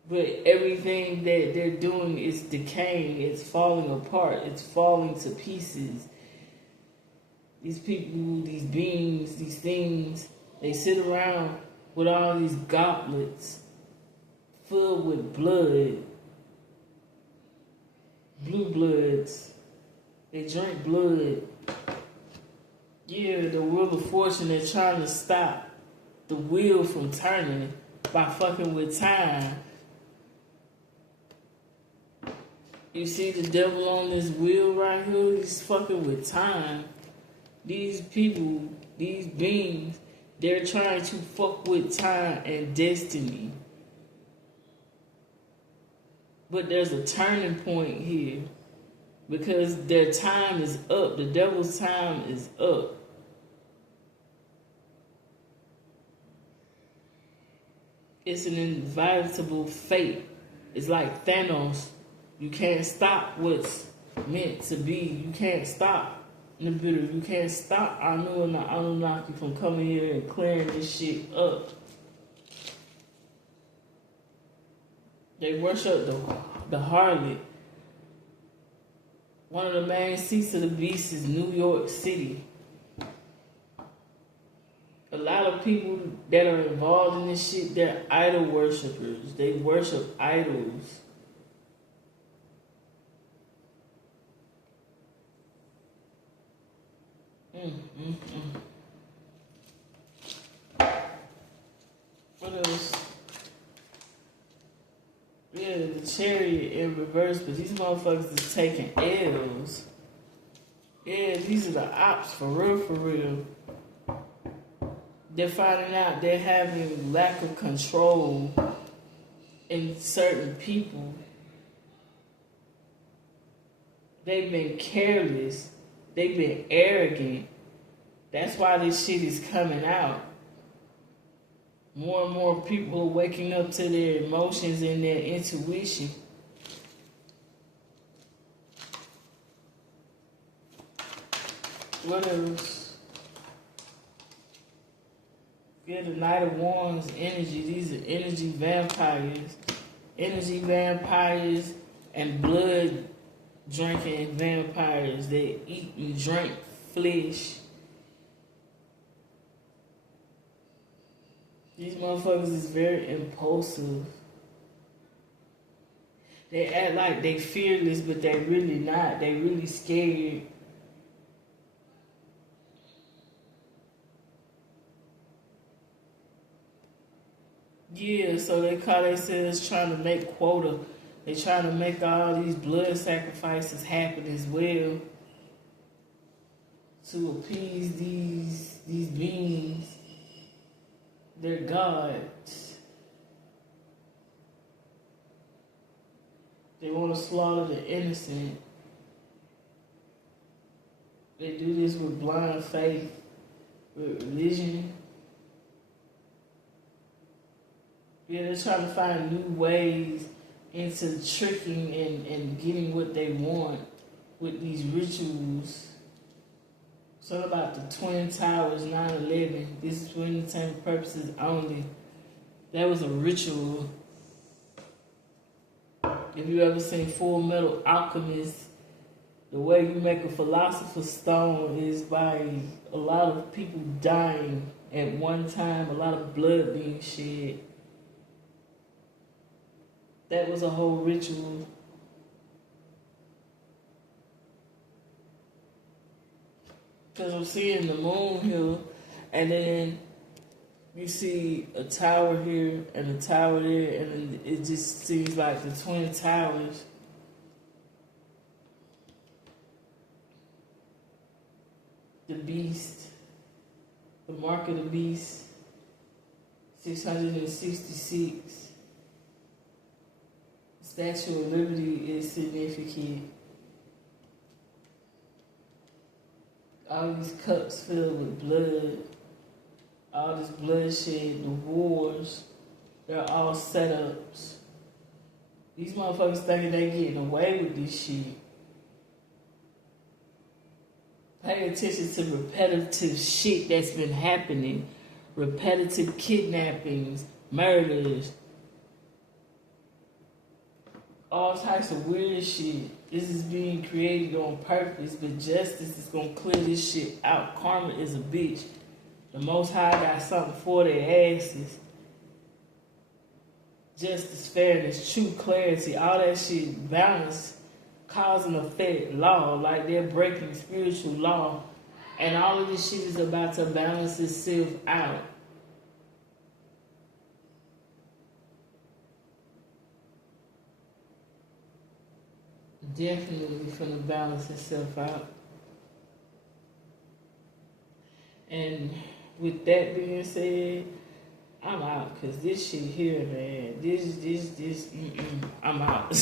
But everything that they're doing is decaying. It's falling apart. It's falling to pieces. These people, these beings, these things, they sit around with all these goblets filled with blood. Blue bloods. They drink blood. Yeah, the wheel of fortune, they're trying to stop the wheel from turning by fucking with time. You see the devil on this wheel right here? He's fucking with time. These people, these beings, they're trying to fuck with time and destiny. But there's a turning point here. Because their time is up. The devil's time is up. It's an inevitable fate. It's like Thanos. You can't stop what's meant to be. You can't stop Nibiru. You can't stop Anu and the Anunnaki from coming here and clearing this shit up. They worship the harlot. One of the main seats of the beast is New York City. A lot of people that are involved in this shit, they're idol worshipers. They worship idols. What else? Yeah, the chariot in reverse, but these motherfuckers is taking L's. Yeah, these are the ops for real, for real. They're finding out they're having lack of control in certain people. They've been careless. They've been arrogant. That's why this shit is coming out. More and more people are waking up to their emotions and their intuition. What else? Yeah, the Knight of Wands energy. These are energy vampires. Energy vampires and blood drinking vampires. They eat and drink flesh. These motherfuckers is very impulsive. They act like they fearless, but they really not. They really scared. Yeah, so they call themselves trying to make quota. They trying to make all these blood sacrifices happen as well to appease these beings. They're gods. They want to slaughter the innocent. They do this with blind faith, with religion. Yeah, they're trying to find new ways into tricking and getting what they want with these rituals. So about the Twin Towers 9/11. This is for entertainment purposes only. That was a ritual. If you ever seen Full Metal Alchemist, the way you make a philosopher's stone is by a lot of people dying at one time, a lot of blood being shed. That was a whole ritual. Because I'm seeing the moon here, and then you see a tower here and a tower there, and then it just seems like the Twin Towers. the beast, the mark of the beast, 666. Statue of Liberty is significant. All these cups filled with blood, all this bloodshed, the wars, they're all setups. These motherfuckers thinking they getting away with this shit. Pay attention to repetitive shit that's been happening. Repetitive kidnappings, murders, all types of weird shit. This is being created on purpose, but justice is gonna clear this shit out. Karma is a bitch. The Most High got something for their asses. Justice, fairness, true clarity, all that shit, balance, cause and effect, law, like they're breaking spiritual law. And all of this shit is about to balance itself out. Definitely finna balance itself out. And with that being said, I'm out, cause this shit here, man. I'm out.